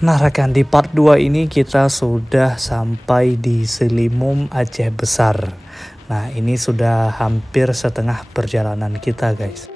Nah rekan, di part 2 ini kita sudah sampai di Selimum Aceh Besar. Nah ini sudah hampir setengah perjalanan kita guys.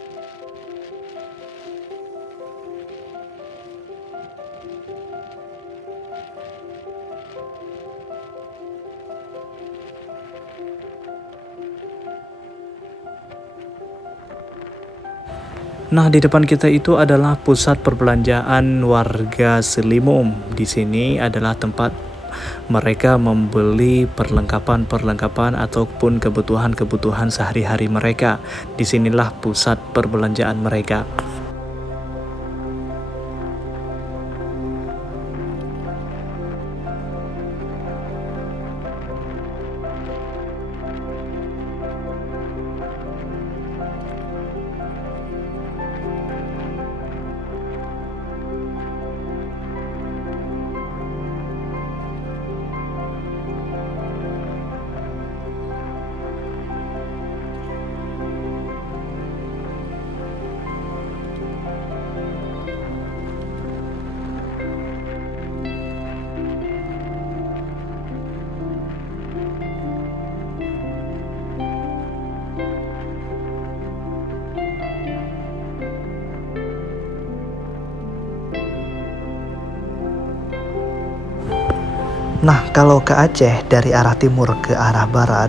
Nah, di depan kita itu adalah pusat perbelanjaan warga Selimum. Di sini adalah tempat mereka membeli perlengkapan-perlengkapan ataupun kebutuhan-kebutuhan sehari-hari mereka. Disinilah pusat perbelanjaan mereka. Nah, kalau ke Aceh dari arah timur ke arah barat,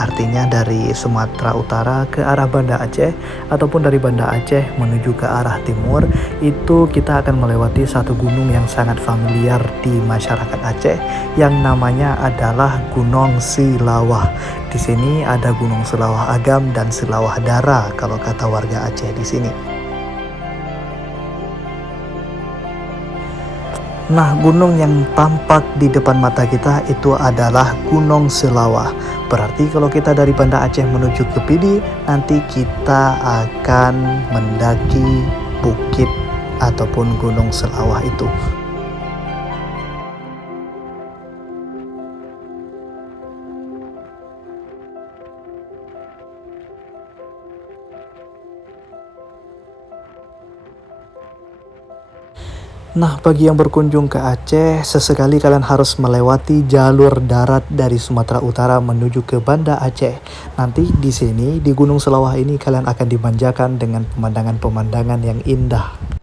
artinya dari Sumatera Utara ke arah Banda Aceh ataupun dari Banda Aceh menuju ke arah timur, itu kita akan melewati satu gunung yang sangat familiar di masyarakat Aceh yang namanya adalah Gunung Silawah. Di sini ada Gunung Silawah Agam dan Silawah Dara kalau kata warga Aceh di sini. Nah, gunung yang tampak di depan mata kita itu adalah Gunung Selawah. Berarti kalau kita dari Banda Aceh menuju ke Pidi, nanti kita akan mendaki bukit ataupun Gunung Selawah itu. Nah, bagi yang berkunjung ke Aceh, sesekali kalian harus melewati jalur darat dari Sumatera Utara menuju ke Banda Aceh. Nanti di sini, di Gunung Selawah ini kalian akan dimanjakan dengan pemandangan-pemandangan yang indah.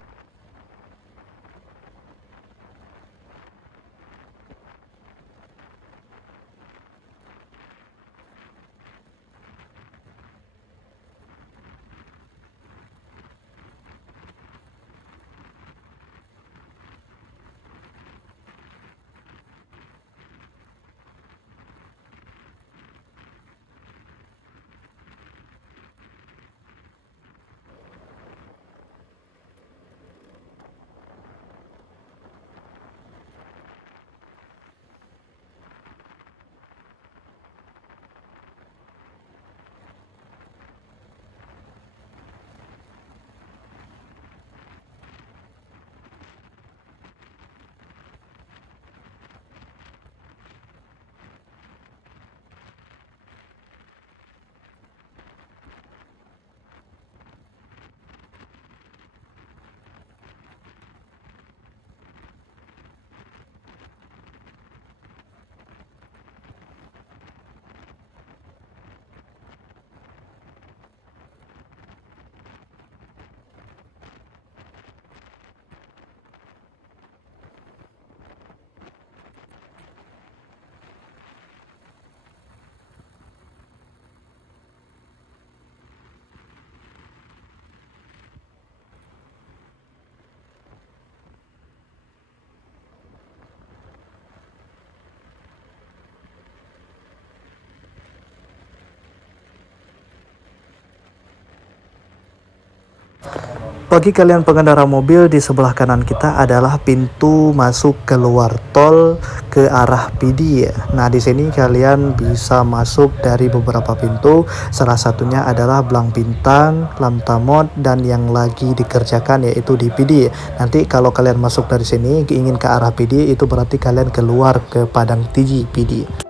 Bagi kalian pengendara mobil, di sebelah kanan kita adalah pintu masuk keluar tol ke arah Pidi ya. Nah, di sini kalian bisa masuk dari beberapa pintu. Salah satunya adalah Blang Bintang, Lamtamot, dan yang lagi dikerjakan yaitu di Pidi. Nanti kalau kalian masuk dari sini ingin ke arah Pidi, itu berarti kalian keluar ke Padang Tiji Pidi.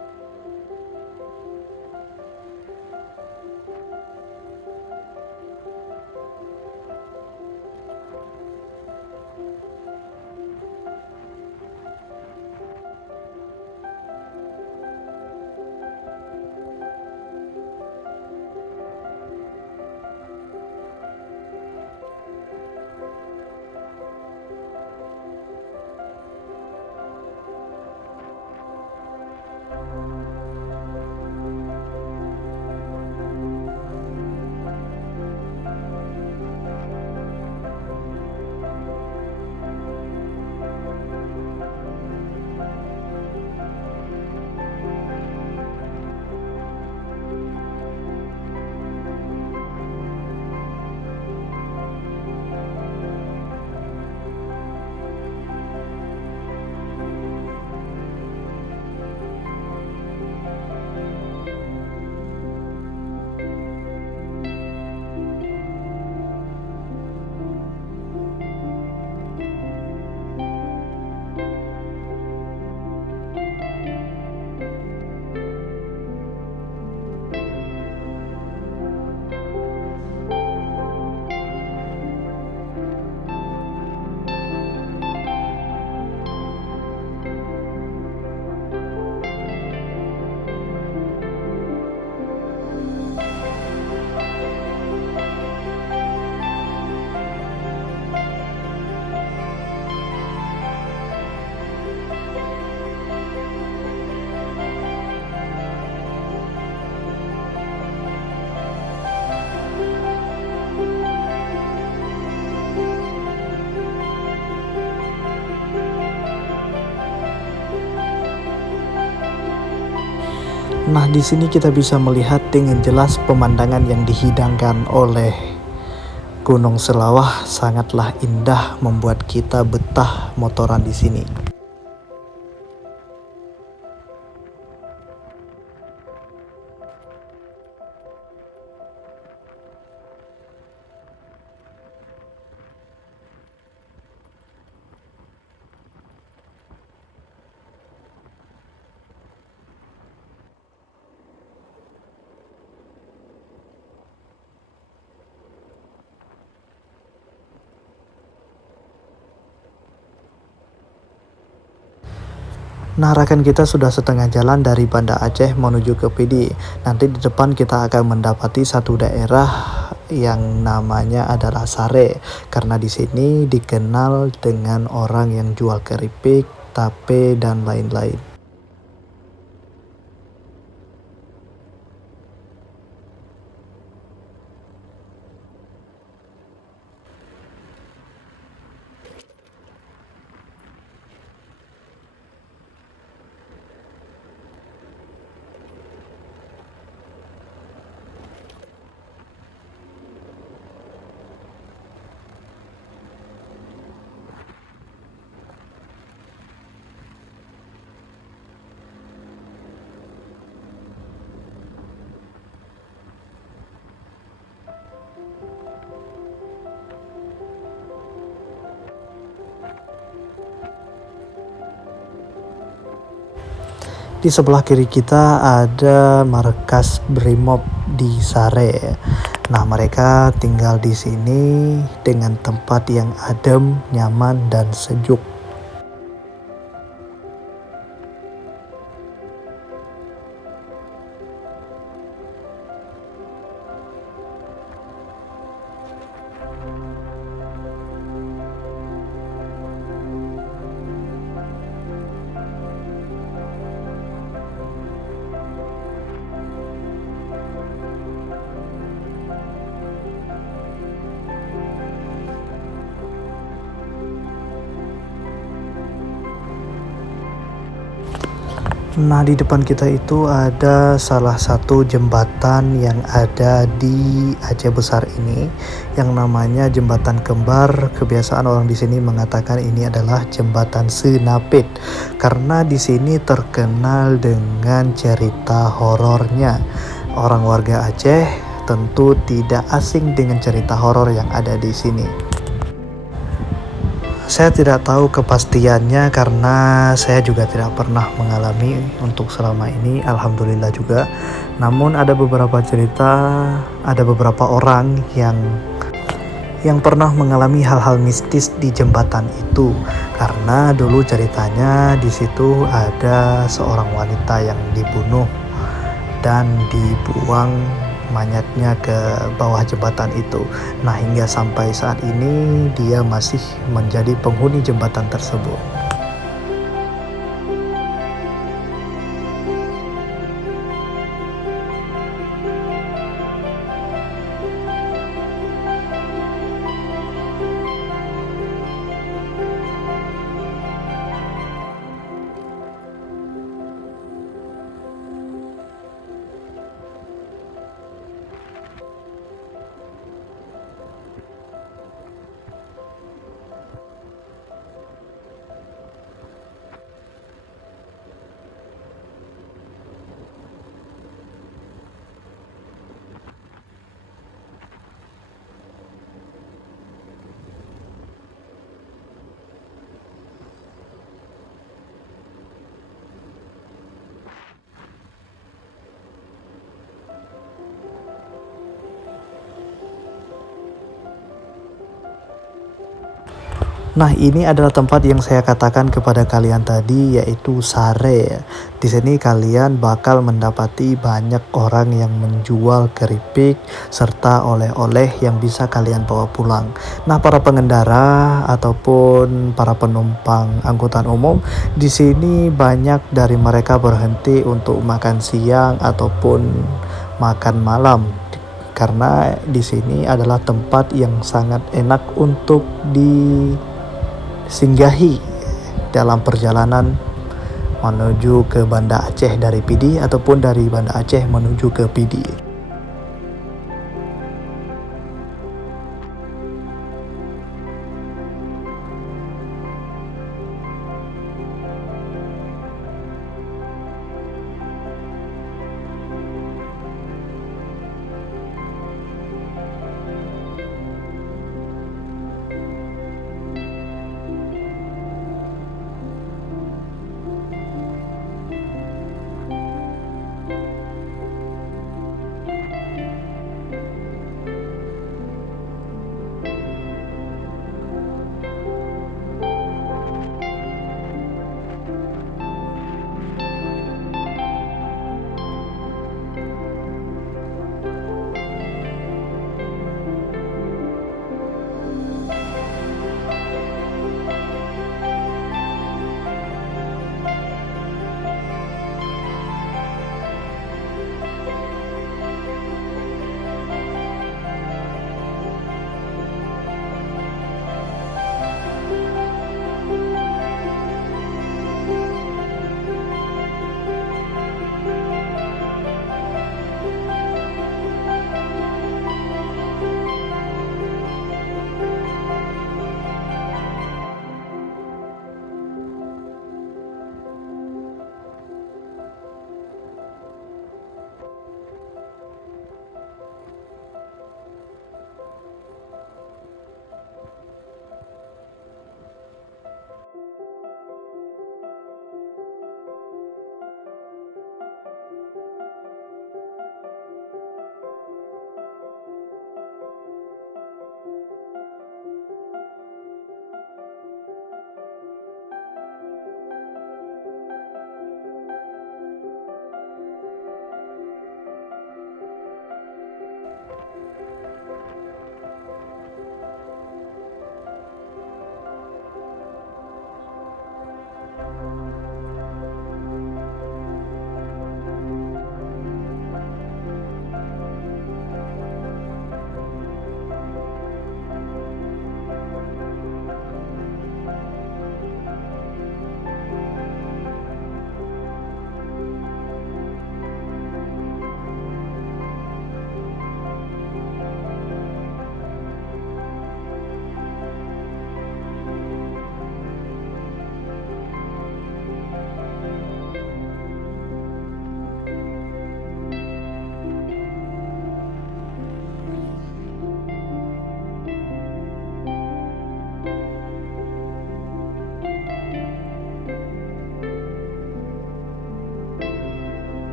Nah, di sini kita bisa melihat dengan jelas pemandangan yang dihidangkan oleh Gunung Selawah sangatlah indah, membuat kita betah motoran di sini. Nah, rekan kita sudah setengah jalan dari Banda Aceh menuju ke PD. Nanti di depan kita akan mendapati satu daerah yang namanya adalah Sare. Karena di sini dikenal dengan orang yang jual keripik, tape, dan lain-lain. Di sebelah kiri kita ada markas Brimob di Sare. Nah, mereka tinggal di sini dengan tempat yang adem, nyaman, dan sejuk. Nah, di depan kita itu ada salah satu jembatan yang ada di Aceh Besar ini, yang namanya Jembatan Kembar. Kebiasaan orang di sini mengatakan ini adalah Jembatan Senapit, karena di sini terkenal dengan cerita horornya. Orang warga Aceh tentu tidak asing dengan cerita horor yang ada di sini. Saya tidak tahu kepastiannya karena saya juga tidak pernah mengalami untuk selama ini, alhamdulillah juga. Namun ada beberapa cerita, ada beberapa orang yang pernah mengalami hal-hal mistis di jembatan itu. Karena dulu ceritanya di situ ada seorang wanita yang dibunuh dan dibuang mayatnya ke bawah jembatan itu. Nah, hingga sampai saat ini dia masih menjadi penghuni jembatan tersebut. Nah, ini adalah tempat yang saya katakan kepada kalian tadi, yaitu Sare. Di sini kalian bakal mendapati banyak orang yang menjual keripik serta oleh-oleh yang bisa kalian bawa pulang. Nah, para pengendara ataupun para penumpang angkutan umum di sini banyak dari mereka berhenti untuk makan siang ataupun makan malam. Karena di sini adalah tempat yang sangat enak untuk disinggahi dalam perjalanan menuju ke Banda Aceh dari Pidi ataupun dari Banda Aceh menuju ke Pidi.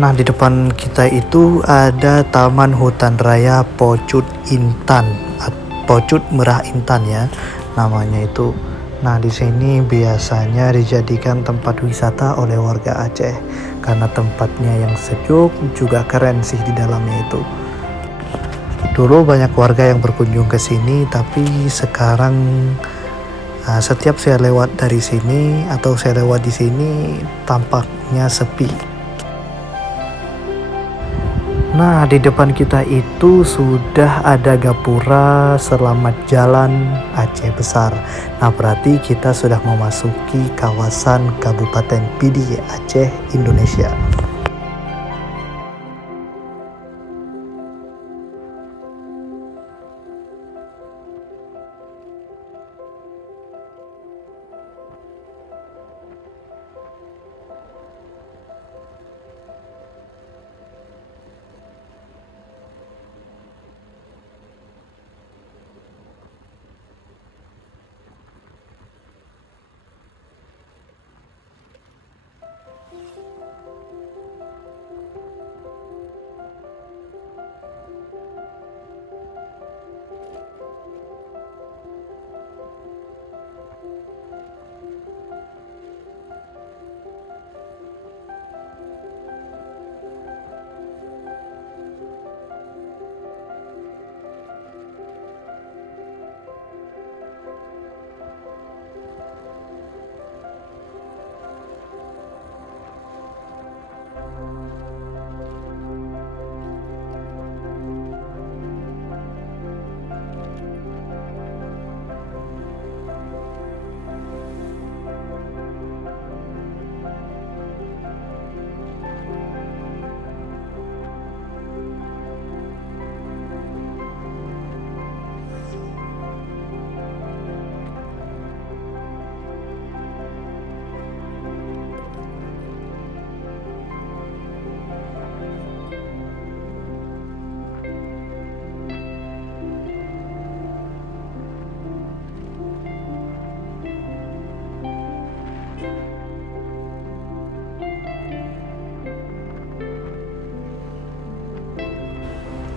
Nah, di depan kita itu ada Taman Hutan Raya Pocut Intan, Pocut Merah Intan ya, namanya itu. Nah, di sini biasanya dijadikan tempat wisata oleh warga Aceh karena tempatnya yang sejuk, juga keren sih di dalamnya itu. Dulu banyak warga yang berkunjung ke sini, tapi sekarang setiap saya lewat dari sini atau saya lewat di sini tampaknya sepi. Nah, di depan kita itu sudah ada gapura Selamat Jalan Aceh Besar. Nah, berarti kita sudah memasuki kawasan Kabupaten Pidi, Aceh, Indonesia.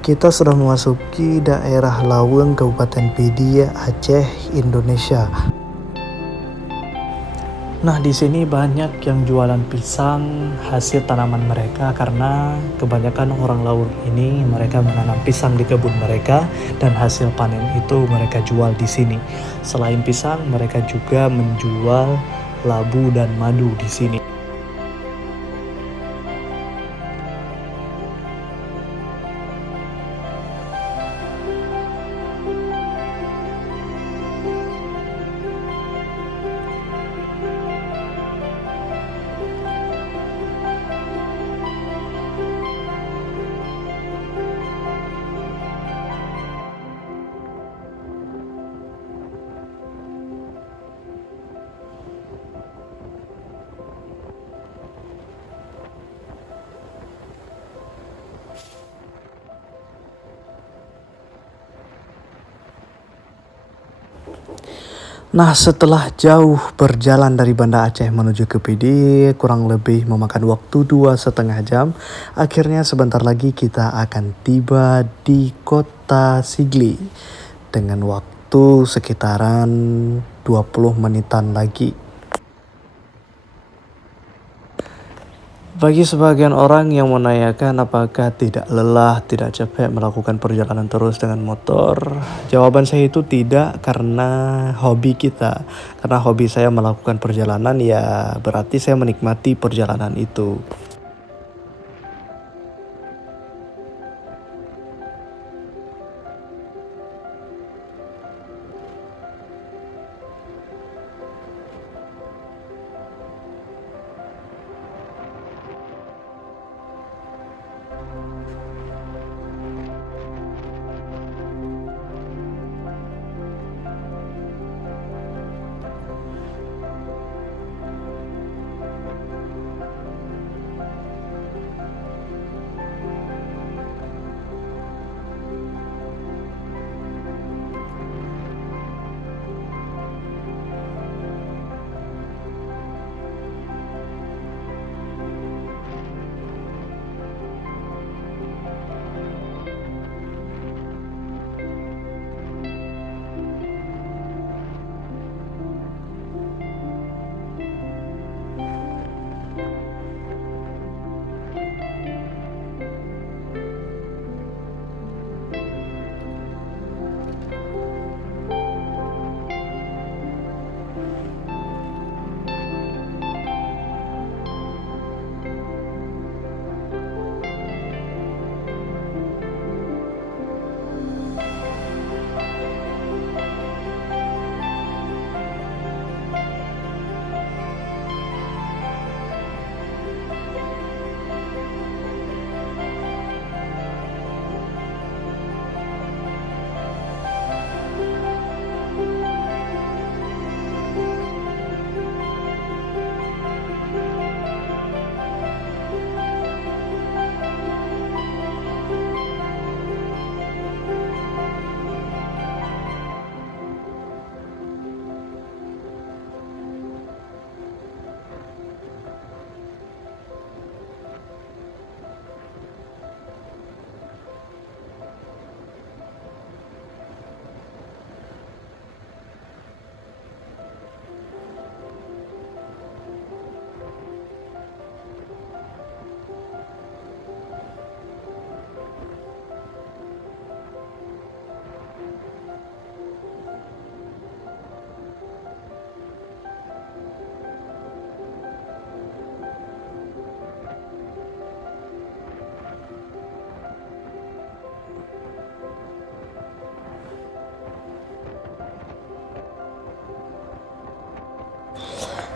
Kita sudah memasuki daerah Laweng, Kabupaten Pidi, Aceh, Indonesia. Nah, di sini banyak yang jualan pisang hasil tanaman mereka karena kebanyakan orang Laweng ini mereka menanam pisang di kebun mereka dan hasil panen itu mereka jual di sini. Selain pisang, mereka juga menjual labu dan madu di sini. Nah, setelah jauh berjalan dari Banda Aceh menuju ke Pidi, kurang lebih memakan waktu 2,5 jam. Akhirnya sebentar lagi kita akan tiba di kota Sigli dengan waktu sekitaran 20 menitan lagi. Bagi sebagian orang yang menanyakan apakah tidak lelah, tidak capek melakukan perjalanan terus dengan motor, jawaban saya itu tidak karena hobi kita. Karena hobi saya melakukan perjalanan ya berarti saya menikmati perjalanan itu.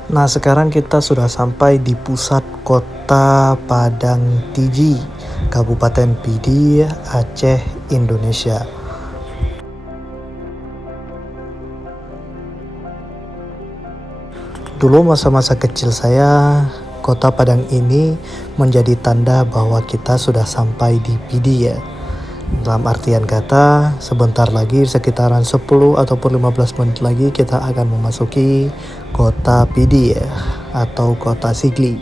Nah, sekarang kita sudah sampai di pusat kota Padang Tiji, Kabupaten Pidi, Aceh, Indonesia. Dulu masa-masa kecil saya, kota Padang ini menjadi tanda bahwa kita sudah sampai di Pidi ya. Dalam artian kata, sebentar lagi sekitaran 10 ataupun 15 menit lagi kita akan memasuki kota Pidi ya, atau kota Sigli.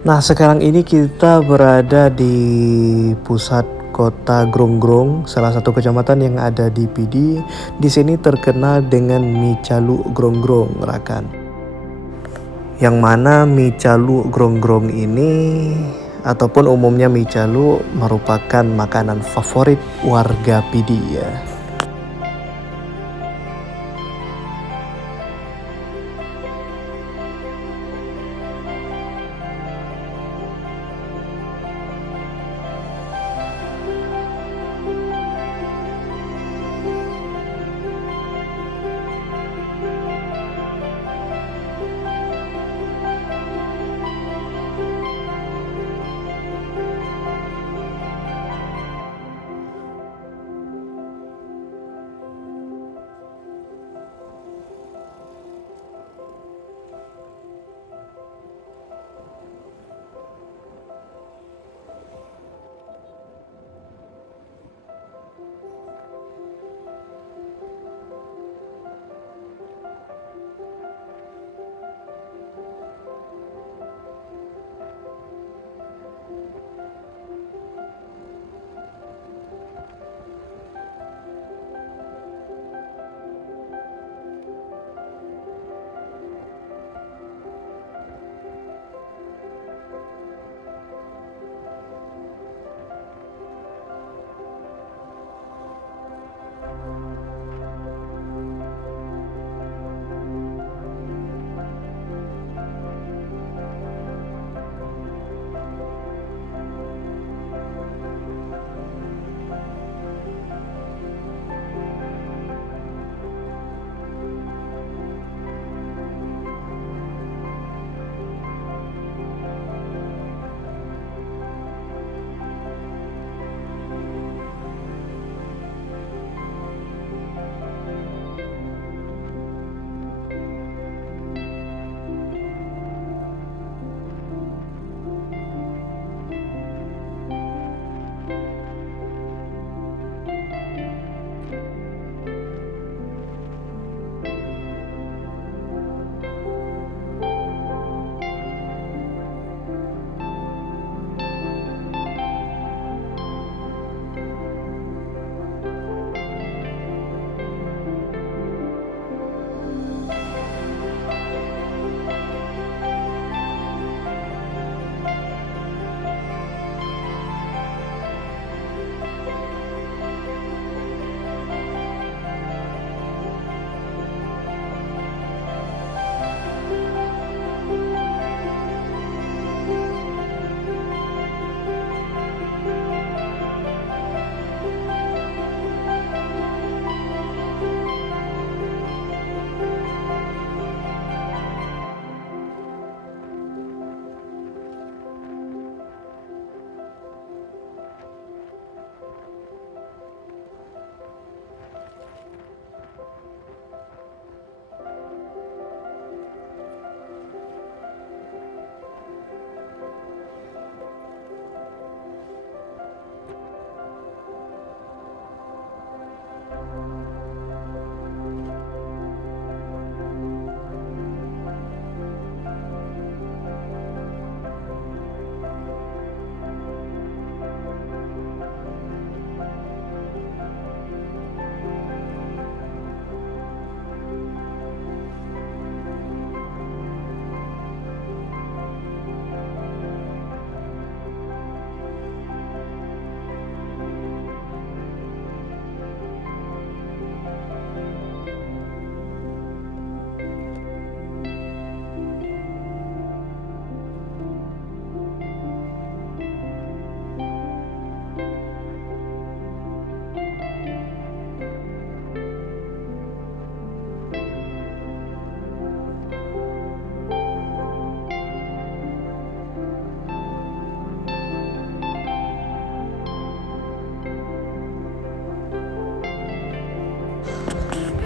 Nah, sekarang ini kita berada di pusat kota Gronggong, salah satu kecamatan yang ada di PD. Di sini terkenal dengan mie calu Gronggong, Rakan. Yang mana mie calu Gronggong ini ataupun umumnya mie calu merupakan makanan favorit warga PD ya.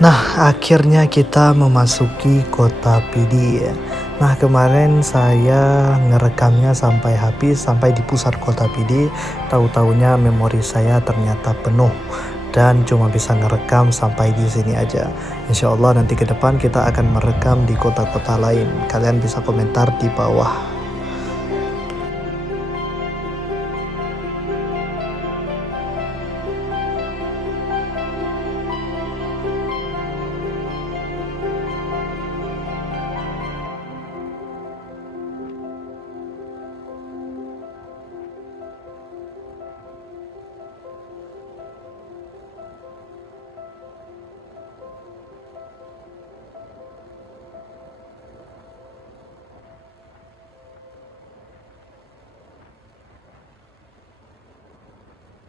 Nah, akhirnya kita memasuki kota PD ya. Nah, kemarin saya ngerekamnya sampai habis, sampai di pusat kota PD. Tahu-taunya memori saya ternyata penuh dan cuma bisa ngerekam sampai di sini aja. Insya Allah nanti ke depan kita akan merekam di kota-kota lain. Kalian bisa komentar di bawah.